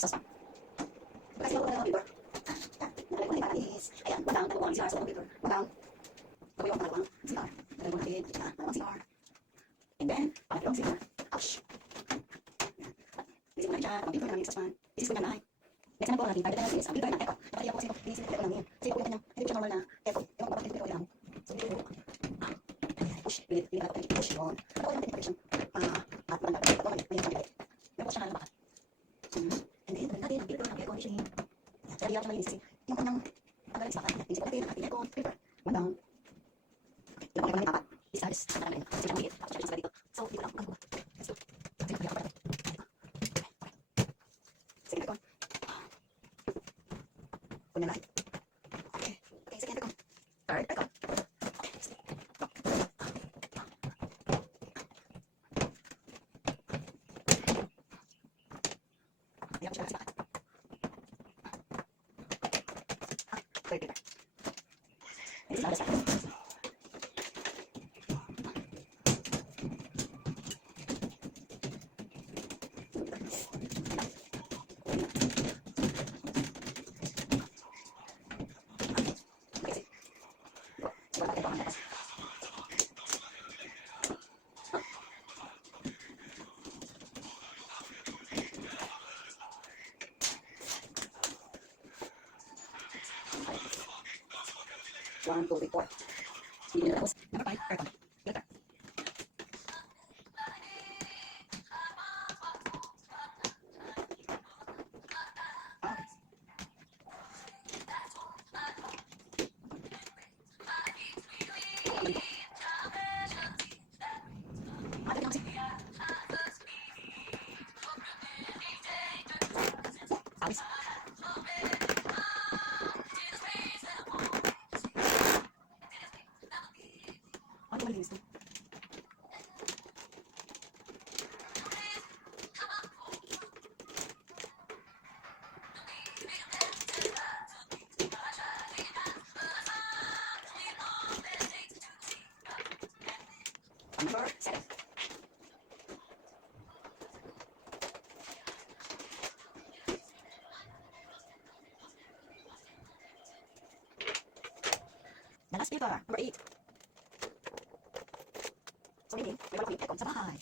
exhaust fan. Kasi ako na computer. Nakalagay ko na yung is, ayan, wadang, dalawang CR sa computer. Wadang, gawin ako dalawang CR. Dalawang natin, dalawang CR. And then, pangatlong CR. Ouch. Isip ko na siya, computer namin, exhaust fan. Isip ko na namin. Next na po natin, pagdating natin is, ang filter na echo. Napalaya ako kasi ito, inisip ko lang yun. Kasi po yung kanyang, hindi ko siya normal na echo. Ewan ko bakit ito lang. So, dito ko. Push, pilit ako tayo, push yun. Ako yung integration. At maganda, ito may pagkakait. Meron ko siya na napakat. And then, natin ang filter ng air conditioning. Kaya di ako siya malinis kasi yung kanyang pagalit sa akin. Inisip ko natin, ating aircon, filter. Mandang. Okay, ilang ko namin apat. Isayos, sa natin. Kasi lang liit, tapos siya dito. So, di ko lang, ano. Let's go. Sige, pagkakait ako natin. Sige, aircon. Kunin natin. Okay, second aircon. Third aircon. Ayan siya kasi bakit. Third aircon. Ito sa alas. One, two, three, four. Hindi na tapos. Number 5, aircon. Filter. Awis. Ano ba linis na? Number 7. The last filter, number 8. So, meaning, may wala kami aircon sa bahay.